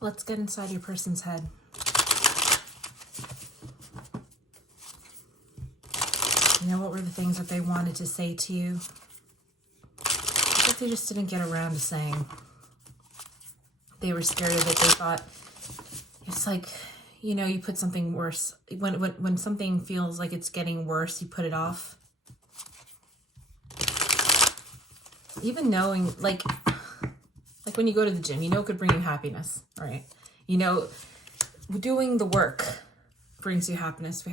Let's get inside your person's head. You know, what were the things that they wanted to say to you that they just didn't get around to saying? They were scared of it. They thought, it's like, you know, you put something worse. When something feels like it's getting worse, you put it off. Even knowing, like when you go to the gym, you know it could bring you happiness, right? You know, doing the work brings you happiness.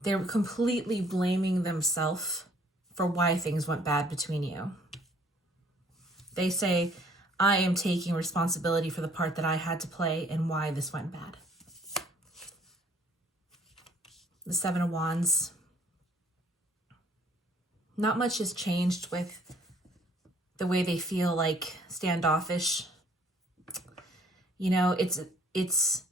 They're completely blaming themselves for why things went bad between you. They say, I am taking responsibility for the part that I had to play and why this went bad. The Seven of Wands. Not much has changed with the way they feel, like standoffish. You know, it's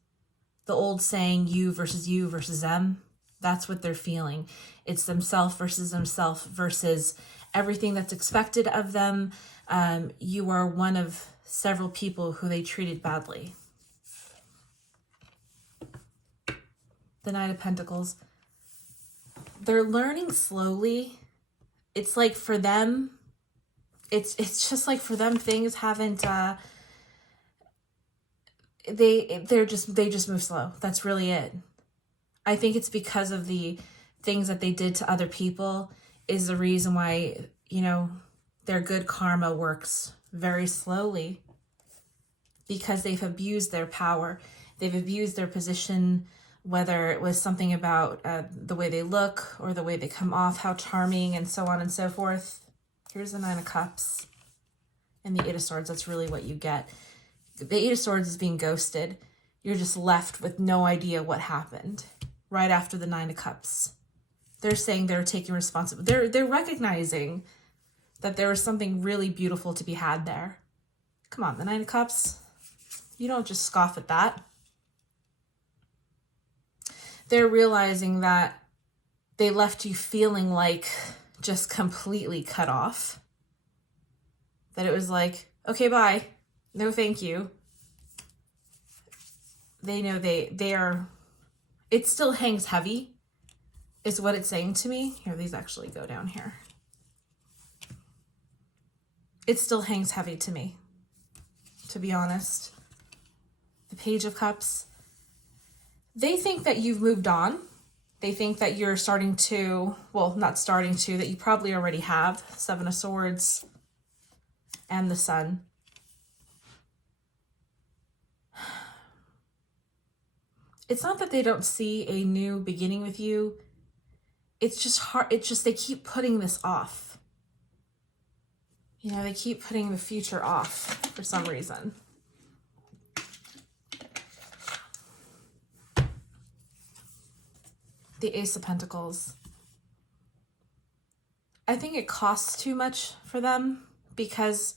the old saying, you versus them. That's what they're feeling. It's themselves versus everything that's expected of them. You are one of several people who they treated badly. The Knight of Pentacles. They're learning slowly. It's like for them, it's just like for them, things haven't, they just move slow. That's really it. I think it's because of the things that they did to other people is the reason why, you know, their good karma works very slowly, because they've abused their power. They've abused their position, whether it was something about the way they look or the way they come off, how charming, and so on and so forth. Here's the Nine of Cups and the Eight of Swords. That's really what you get. The Eight of Swords is being ghosted. You're just left with no idea what happened right after the Nine of Cups. They're saying they're taking responsibility. They're recognizing that there was something really beautiful to be had there. Come on, the Nine of Cups. You don't just scoff at that. They're realizing that they left you feeling like just completely cut off. That it was like, okay, bye. No, thank you. They know they are, it still hangs heavy, is what it's saying to me. Here, these actually go down here. It still hangs heavy to me, to be honest. The Page of Cups. They think that you've moved on. They think that you're starting to, well, not starting to, that you probably already have. Seven of Swords and the Sun. It's not that they don't see a new beginning with you. It's just hard. It's just they keep putting this off. You know, they keep putting the future off for some reason. The Ace of Pentacles. I think it costs too much for them because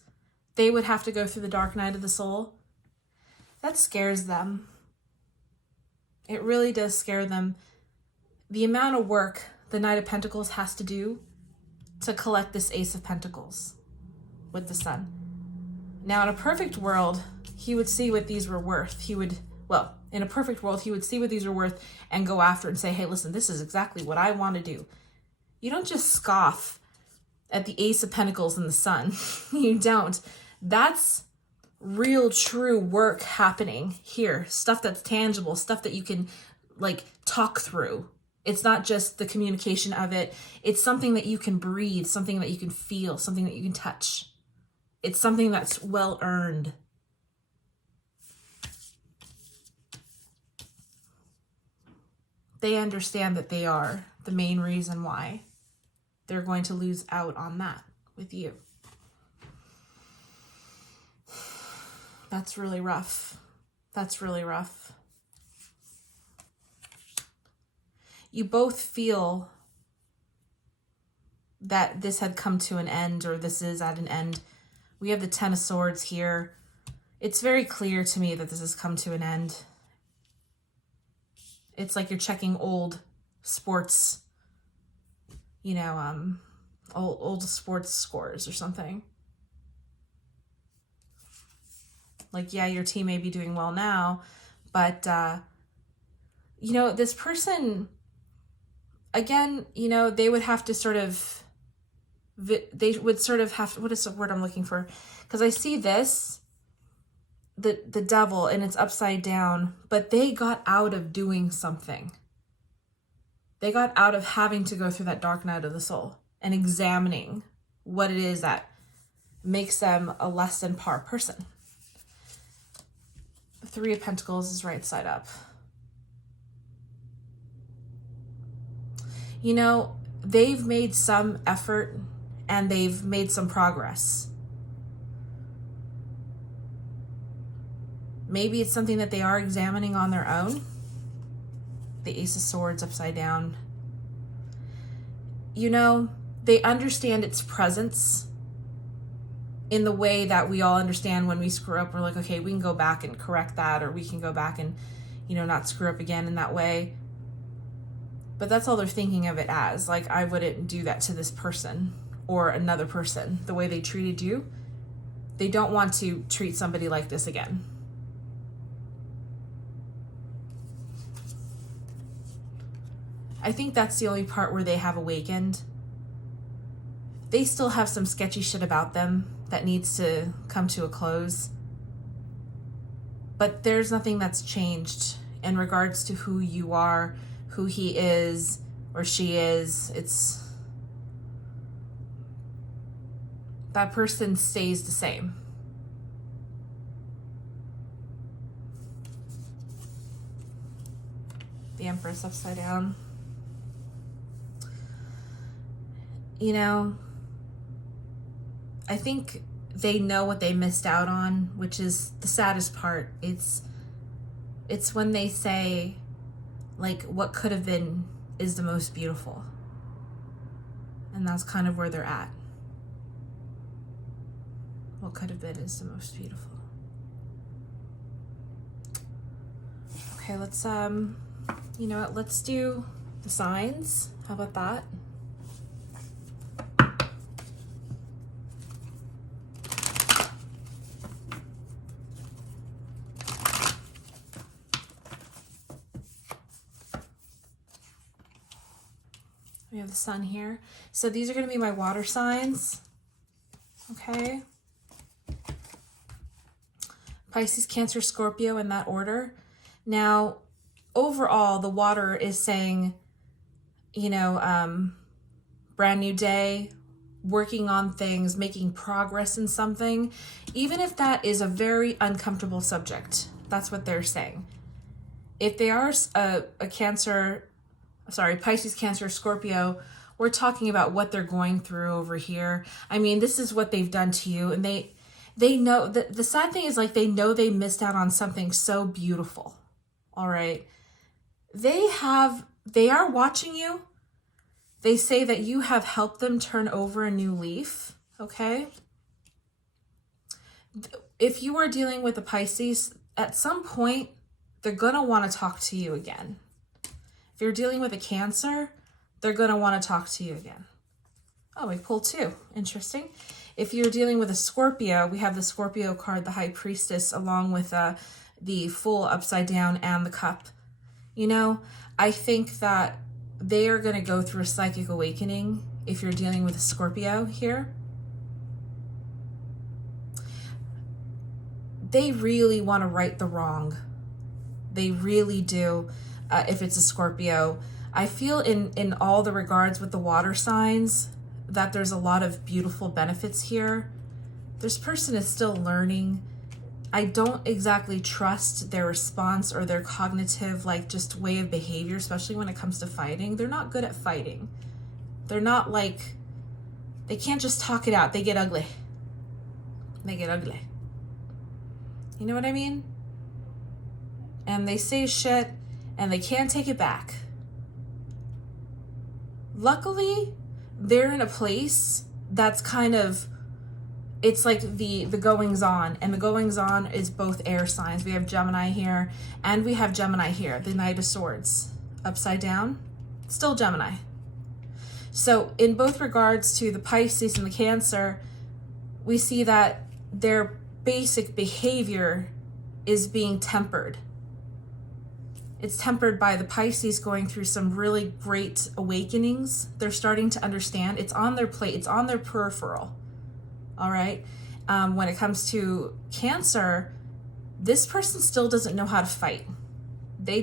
they would have to go through the dark night of the soul. That scares them. It really does scare them. The amount of work the Knight of Pentacles has to do to collect this Ace of Pentacles with the Sun. Now, in a perfect world, he would see what these were worth. In a perfect world, he would see what these were worth and go after it and say, hey, listen, this is exactly what I want to do. You don't just scoff at the Ace of Pentacles and the Sun. You don't. That's real, true work happening here. Stuff that's tangible, stuff that you can, like, talk through. It's not just the communication of it. It's something that you can breathe, something that you can feel, something that you can touch. It's something that's well earned. They understand that they are the main reason why they're going to lose out on that with you. That's really rough. That's really rough. You both feel that this had come to an end, or this is at an end. We have the Ten of Swords here. It's very clear to me that this has come to an end. It's like you're checking old sports, you know, old sports scores or something. Like, yeah, your team may be doing well now, but, this person, again, they would have to sort of, they would sort of have, what is the word I'm looking for? Because I see this, the devil, and it's upside down, but they got out of doing something. They got out of having to go through that dark night of the soul and examining what it is that makes them a less than par person. The Three of Pentacles is right side up. They've made some effort and they've made some progress. Maybe it's something that they are examining on their own. The Ace of Swords upside down. They understand its presence in the way that we all understand when we screw up. We're like, okay, we can go back and correct that, or we can go back and, not screw up again in that way. But that's all they're thinking of it as. Like, I wouldn't do that to this person or another person the way they treated you. They don't want to treat somebody like this again. I think that's the only part where they have awakened. They still have some sketchy shit about them that needs to come to a close. But there's nothing that's changed in regards to who you are, who he is or she is. It's that person stays the same. The Empress upside down. I think they know what they missed out on, which is the saddest part. It's when they say, like, what could have been is the most beautiful. And that's kind of where they're at. What could have been is the most beautiful. Okay, let's, let's do the signs. How about that? We have the Sun here. So these are going to be my water signs. Okay. Pisces, Cancer, Scorpio in that order. Now, overall, the water is saying, brand new day, working on things, making progress in something, even if that is a very uncomfortable subject. That's what they're saying. If they are Pisces, Cancer, Scorpio, we're talking about what they're going through over here. I mean, this is what they've done to you. And they know that the sad thing is, like, they know they missed out on something so beautiful. All right. They are watching you. They say that you have helped them turn over a new leaf. Okay. If you are dealing with a Pisces, at some point, they're going to want to talk to you again. If you're dealing with a Cancer, they're going to want to talk to you again. Oh, we pulled two. Interesting. If you're dealing with a Scorpio, we have the Scorpio card, the High Priestess, along with the Fool upside down and the Cup. I think that they are going to go through a psychic awakening if you're dealing with a Scorpio here. They really want to right the wrong. They really do. If it's a Scorpio, I feel in all the regards with the water signs that there's a lot of beautiful benefits here. This person is still learning. I don't exactly trust their response or their cognitive, just way of behavior, especially when it comes to fighting. They're not good at fighting. They're not they can't just talk it out. They get ugly. They get ugly. You know what I mean? And they say shit and they can't take it back. Luckily, they're in a place that's kind of, it's like the goings on, and the goings on is both air signs. We have Gemini here and we have Gemini here, the Knight of Swords upside down, still Gemini. So in both regards to the Pisces and the Cancer, we see that they're basic behavior is being tempered. It's tempered by the Pisces going through some really great awakenings. They're starting to understand. It's on their plate. It's on their peripheral. All right. When it comes to Cancer, this person still doesn't know how to fight. They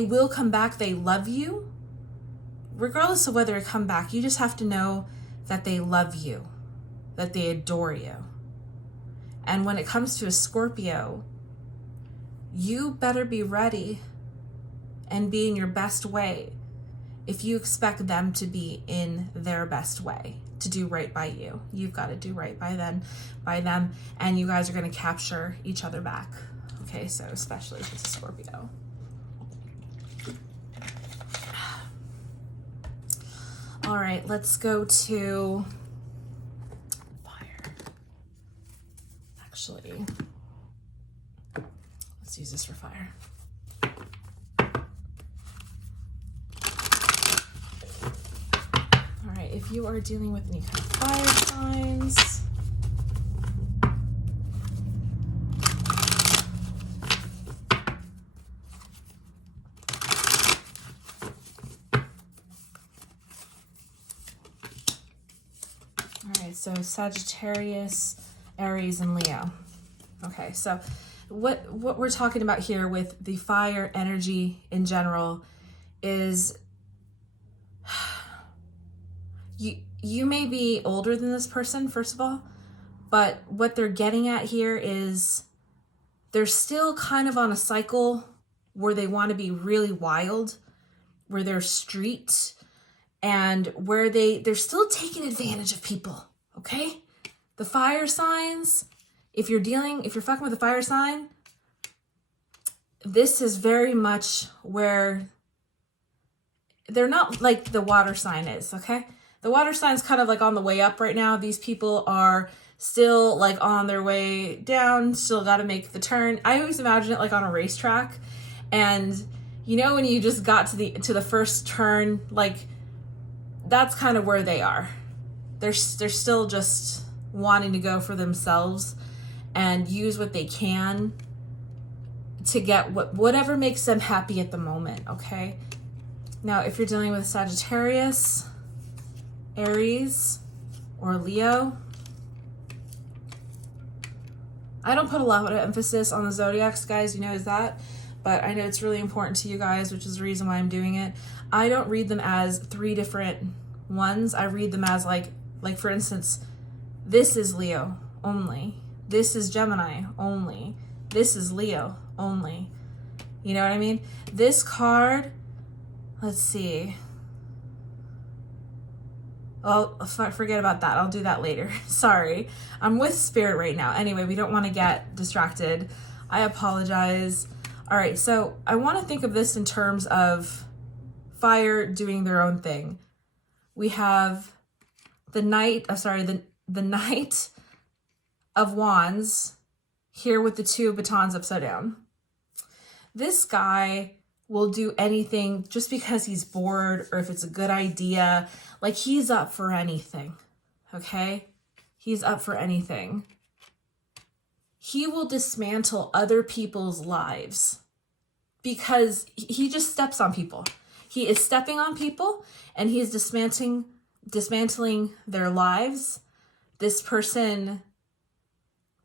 will come back. They love you. Regardless of whether they come back, you just have to know that they love you, that they adore you. And when it comes to a Scorpio, you better be ready and be in your best way if you expect them to be in their best way, to do right by you. You've got to do right by them, and you guys are going to capture each other back. Okay, so especially if it's a Scorpio. All right, let's go to fire. Actually, let's use this for fire. All right, if you are dealing with any kind of fire signs, so Sagittarius, Aries, and Leo. Okay, so what we're talking about here with the fire energy in general is you may be older than this person, first of all, but what they're getting at here is they're still kind of on a cycle where they want to be really wild, where they're street, and where they're still taking advantage of people. Okay? The fire signs, if you're fucking with a fire sign, this is very much where they're not like the water sign is, okay? The water sign's kind of like on the way up right now. These people are still like on their way down, still got to make the turn. I always imagine it like on a racetrack. And you know, when you just got to the first turn, like that's kind of where they are. They're still just wanting to go for themselves and use what they can to get whatever makes them happy at the moment, okay? Now, if you're dealing with Sagittarius, Aries, or Leo, I don't put a lot of emphasis on the zodiacs, guys, you know that, but I know it's really important to you guys, which is the reason why I'm doing it. I don't read them as 3 different ones. I read them as like for instance, this is Leo only. This is Gemini only. This is Leo only. You know what I mean? This card, let's see. Well, forget about that. I'll do that later. Sorry. I'm with Spirit right now. Anyway, we don't want to get distracted. I apologize. All right, so I want to think of this in terms of fire doing their own thing. We have the Knight of Wands here with the 2 batons upside down. This guy will do anything just because he's bored or if it's a good idea. Like, he's up for anything, okay? He's up for anything. He will dismantle other people's lives because he just steps on people. He is stepping on people and he is dismantling their lives. This person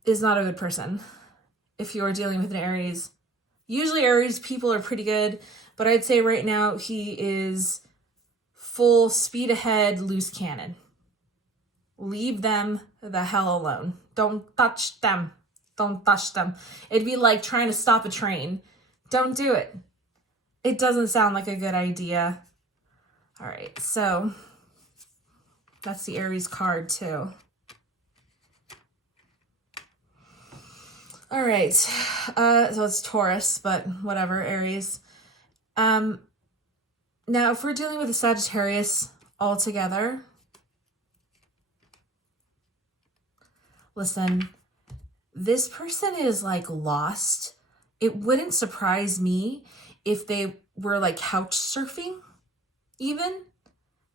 is not a good person. If you are dealing with an Aries, usually Aries people are pretty good, but I'd say right now he is full speed ahead, loose cannon. Leave them the hell alone. Don't touch them. Don't touch them. It'd be like trying to stop a train. Don't do it. It doesn't sound like a good idea. All right, so that's the Aries card too. All right, so it's Taurus, but whatever, Aries. Now, if we're dealing with a Sagittarius altogether, listen, this person is like lost. It wouldn't surprise me if they were like couch surfing, even.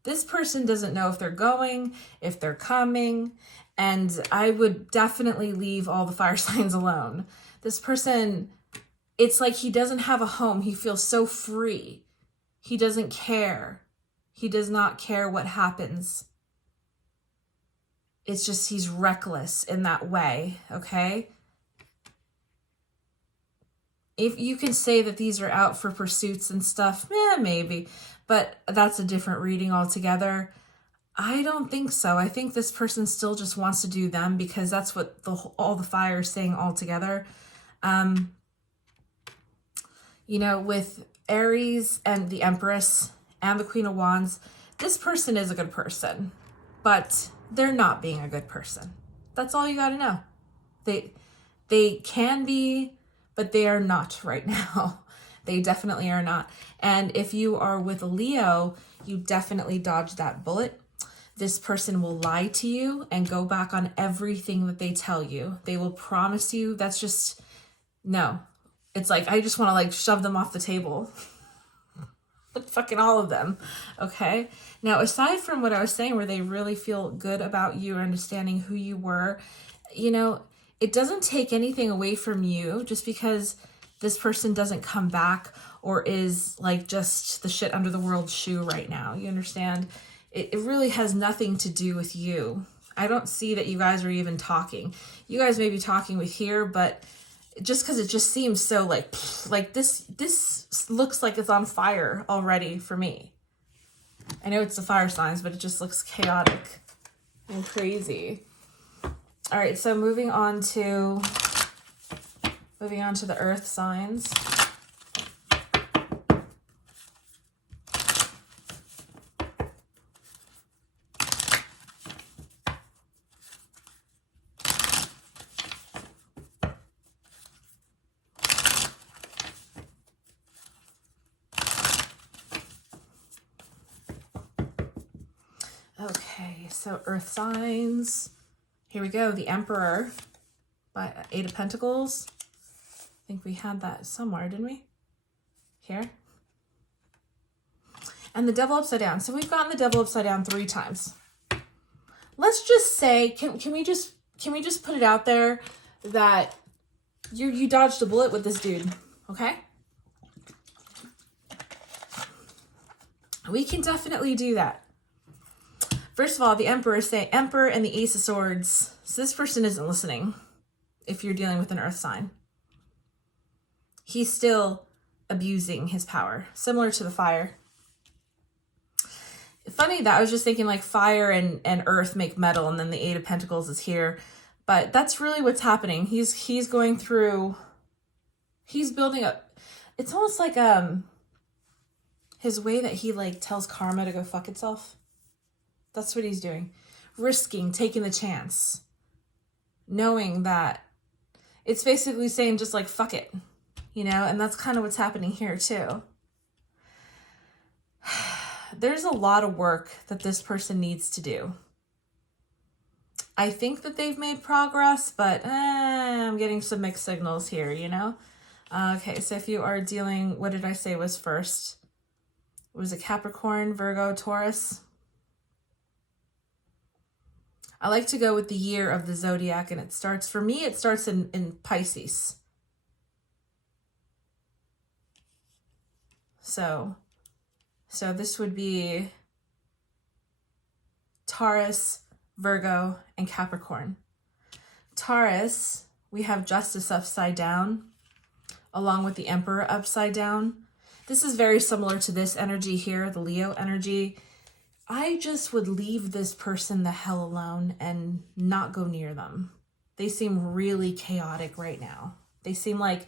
This person doesn't know if they're going, if they're coming, And I would definitely leave all the fire signs alone. This person, it's like he doesn't have a home. He feels so free. He doesn't care. He does not care what happens. It's just he's reckless in that way, okay? If you can say that these are out for pursuits and stuff, maybe. But that's a different reading altogether. I don't think so. I think this person still just wants to do them because that's what all the fire is saying altogether. You know, with Aries and the Empress and the Queen of Wands, this person is a good person, but they're not being a good person. That's all you got to know. They can be, but they are not right now. They definitely are not. And if you are with a Leo, you definitely dodge that bullet. This person will lie to you and go back on everything that they tell you. They will promise you. That's just, no. It's like, I just want to like shove them off the table. Fucking all of them. Okay. Now, aside from what I was saying, where they really feel good about you, understanding who you were, you know, it doesn't take anything away from you just because this person doesn't come back or is like just the shit under the world's shoe right now. You understand? It really has nothing to do with you. I don't see that you guys are even talking. You guys may be talking with here, but just because it just seems so like this looks like it's on fire already for me. I know it's the fire signs, but it just looks chaotic and crazy. All right, so moving on to the earth signs. Okay, so earth signs. Here we go. The Emperor by Eight of Pentacles. I think we had that somewhere, didn't we? Here. And the Devil upside down. So we've gotten the Devil upside down 3 times. Let's just say, can we just put it out there that you dodged a bullet with this dude, okay? We can definitely do that. First of all, the Emperor and the Ace of Swords. So this person isn't listening if you're dealing with an earth sign. He's still abusing his power, similar to the fire. Funny that I was just thinking like fire and earth make metal, and then the Eight of Pentacles is here. But that's really what's happening. He's going through, he's building up. It's almost like his way that he like tells karma to go fuck itself. That's what he's doing. Risking, taking the chance. Knowing that it's basically saying just like, fuck it. You know, and that's kind of what's happening here too. There's a lot of work that this person needs to do. I think that they've made progress, but I'm getting some mixed signals here, you know? Okay, so if you are dealing, what did I say was first? Was it Capricorn, Virgo, Taurus? I like to go with the year of the zodiac, and it starts in Pisces. So this would be Taurus, Virgo, and Capricorn. Taurus, we have Justice upside down, along with the Emperor upside down. This is very similar to this energy here, the Leo energy. I just would leave this person the hell alone and not go near them. They seem really chaotic right now. They seem like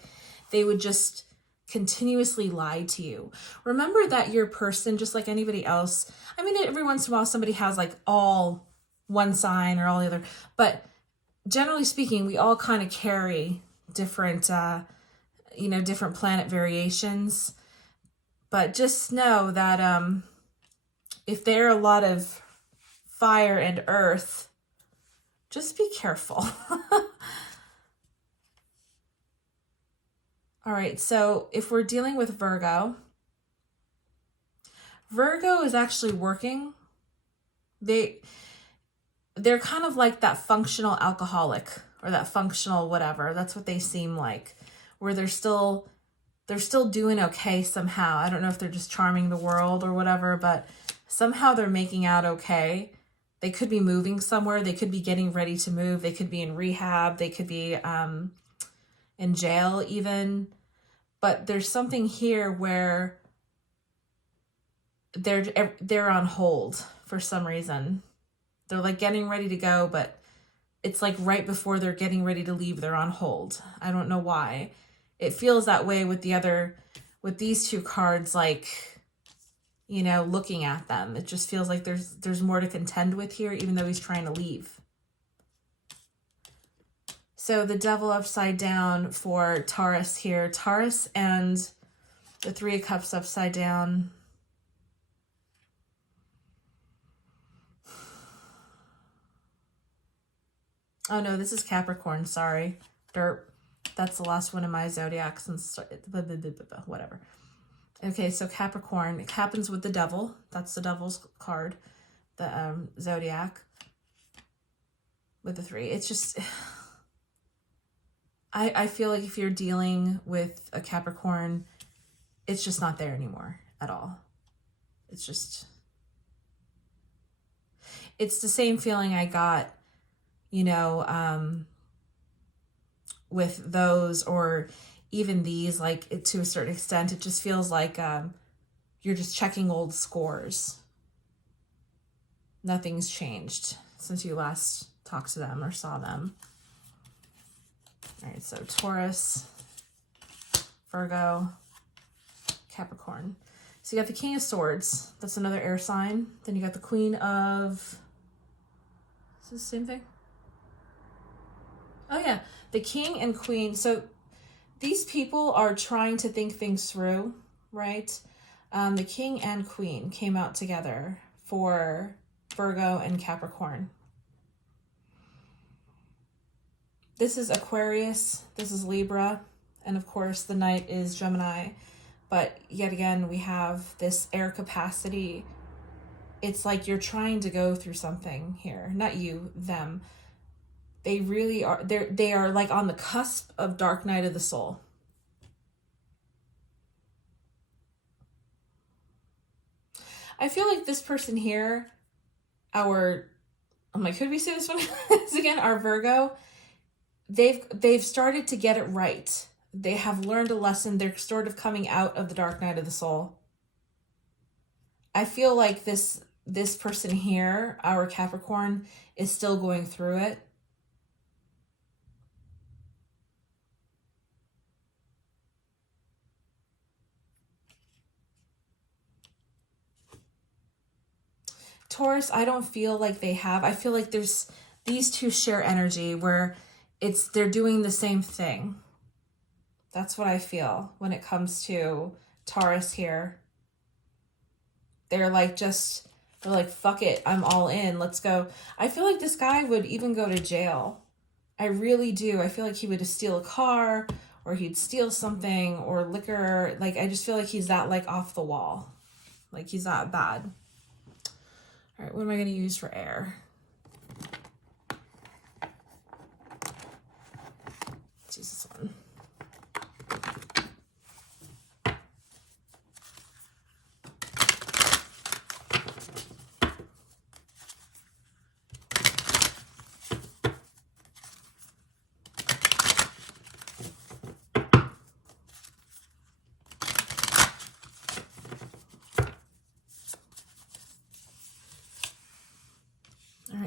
they would just continuously lie to you. Remember that your person, just like anybody else, I mean, every once in a while somebody has like all one sign or all the other, but generally speaking, we all kind of carry different, different planet variations. But just know that if there are a lot of fire and earth, just be careful. All right, so if we're dealing with Virgo is actually working. they're kind of like that functional alcoholic or that functional whatever. That's what they seem like, where they're still doing okay somehow. I don't know if they're just charming the world or whatever, but somehow they're making out okay. They could be moving somewhere. They could be getting ready to move. They could be in rehab. They could be in jail even. But there's something here where they're on hold for some reason. They're like getting ready to go, but it's like right before they're getting ready to leave, they're on hold. I don't know why. It feels that way with these two cards, like, you know, looking at them. It just feels like there's more to contend with here, even though he's trying to leave. So the Devil upside down for Taurus here. Taurus and the Three of Cups upside down. Oh no, this is Capricorn, sorry. Derp. That's the last one of my zodiacs and whatever. Okay, so Capricorn, it happens with the Devil. That's the Devil's card. The zodiac with the 3. It's just, I feel like if you're dealing with a Capricorn, it's just not there anymore at all. It's just, it's the same feeling I got, you know, with those, or even these, like, to a certain extent, it just feels like you're just checking old scores. Nothing's changed since you last talked to them or saw them. All right, so Taurus, Virgo, Capricorn. So you got the King of Swords. That's another air sign. Then you got the Queen of... Is this the same thing? Oh, yeah. The King and Queen. So these people are trying to think things through, right? The King and Queen came out together for Virgo and Capricorn. This is Aquarius, this is Libra, and of course the Knight is Gemini. But yet again, we have this air capacity. It's like you're trying to go through something here. Not you, them. They really are, they are like on the cusp of dark night of the soul. I feel like this person here, could we say this one again? Our Virgo, they've started to get it right. They have learned a lesson. They're sort of coming out of the dark night of the soul. I feel like this person here, our Capricorn, is still going through it. Taurus, I don't feel like they have. I feel like there's these two share energy where they're doing the same thing. That's what I feel when it comes to Taurus here. They're like, fuck it, I'm all in, let's go. I feel like this guy would even go to jail. I really do. I feel like he would steal a car, or he'd steal something, or liquor. Like, I just feel like he's that, like, off the wall. Like, he's that bad. All right, what am I going to use for air? Let's use this one.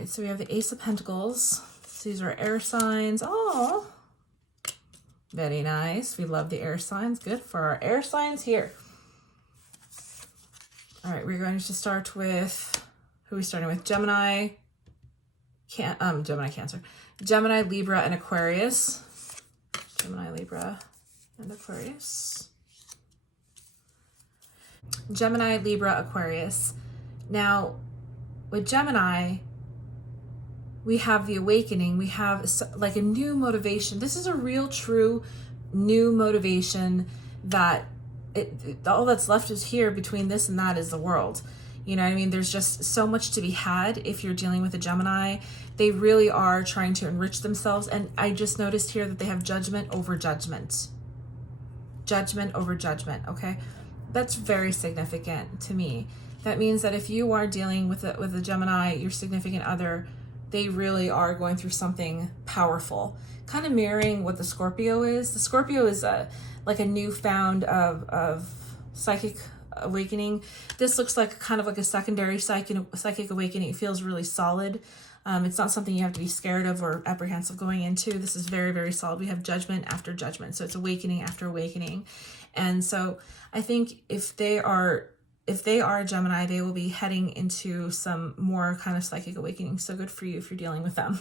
So we have the Ace of Pentacles. So these are air signs. Oh, very nice. We love the air signs. Good for our air signs here. All right, we're going to start with, who are we starting with? Gemini, Cancer. Gemini, Libra, and Aquarius. Gemini, Libra, and Aquarius. Gemini, Libra, Aquarius. Now, with Gemini, we have the awakening. We have like a new motivation. This is a real, true, new motivation that all that's left is here between this and that is the world. You know what I mean? There's just so much to be had if you're dealing with a Gemini. They really are trying to enrich themselves. And I just noticed here that they have judgment over judgment. Judgment over judgment, okay? That's very significant to me. That means that if you are dealing with a Gemini, your significant other, they really are going through something powerful. Kind of mirroring what the Scorpio is. The Scorpio is like a newfound of psychic awakening. This looks like kind of like a secondary psychic awakening. It feels really solid. It's not something you have to be scared of or apprehensive going into. This is very, very solid. We have judgment after judgment. So it's awakening after awakening. And so I think if they are a Gemini, they will be heading into some more kind of psychic awakening. So good for you if you're dealing with them.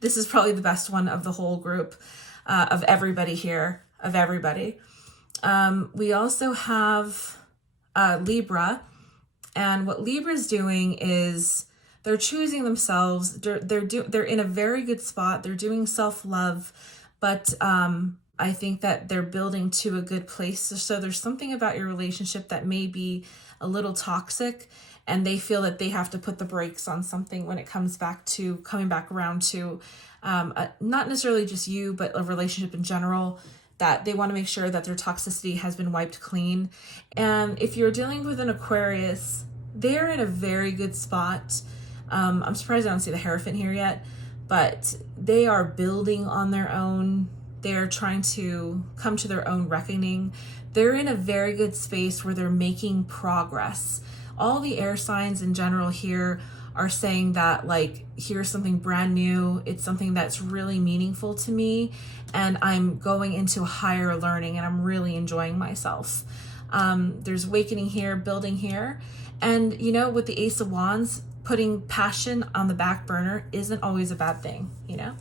This is probably the best one of the whole group, of everybody here, of everybody. We also have Libra, and what Libra's doing is they're choosing themselves. They're in a very good spot. They're doing self-love, but I think that they're building to a good place. So there's something about your relationship that may be a little toxic, and they feel that they have to put the brakes on something when it comes back to coming back around to not necessarily just you, but a relationship in general, that they want to make sure that their toxicity has been wiped clean. And if you're dealing with an Aquarius, they're in a very good spot. I'm surprised I don't see the Hierophant here yet, but they are building on their own. They're trying to come to their own reckoning. They're in a very good space where they're making progress. All the air signs in general here are saying that, like, here's something brand new. It's something that's really meaningful to me, and I'm going into higher learning, and I'm really enjoying myself. There's awakening here, building here. And, you know, with the Ace of Wands, putting passion on the back burner isn't always a bad thing, you know?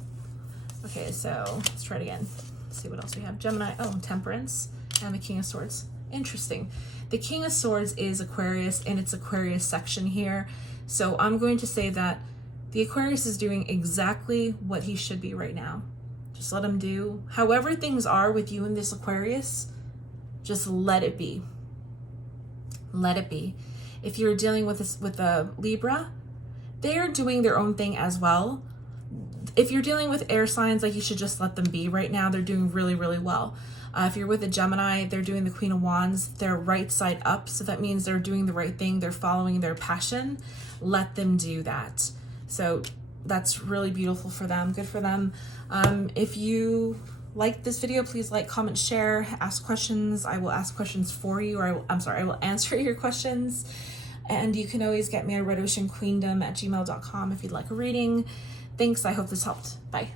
Okay, so let's try it again. Let's see what else we have. Gemini, Temperance, and the King of Swords. Interesting. The King of Swords is Aquarius, and it's Aquarius section here. So I'm going to say that the Aquarius is doing exactly what he should be right now. Just let him do. However things are with you and this Aquarius, just let it be. Let it be. If you're dealing with a Libra, they are doing their own thing as well. If you're dealing with air signs, like, you should just let them be right now. They're doing really, really well. If you're with a Gemini, they're doing the Queen of Wands. They're right side up, so that means they're doing the right thing. They're following their passion. Let them do that. So that's really beautiful for them. Good for them. If you like this video, please like, comment, share, ask questions. I will ask questions for you, or I will answer your questions. And you can always get me at redoceanqueendom@gmail.com if you'd like a reading. Thanks. I hope this helped. Bye.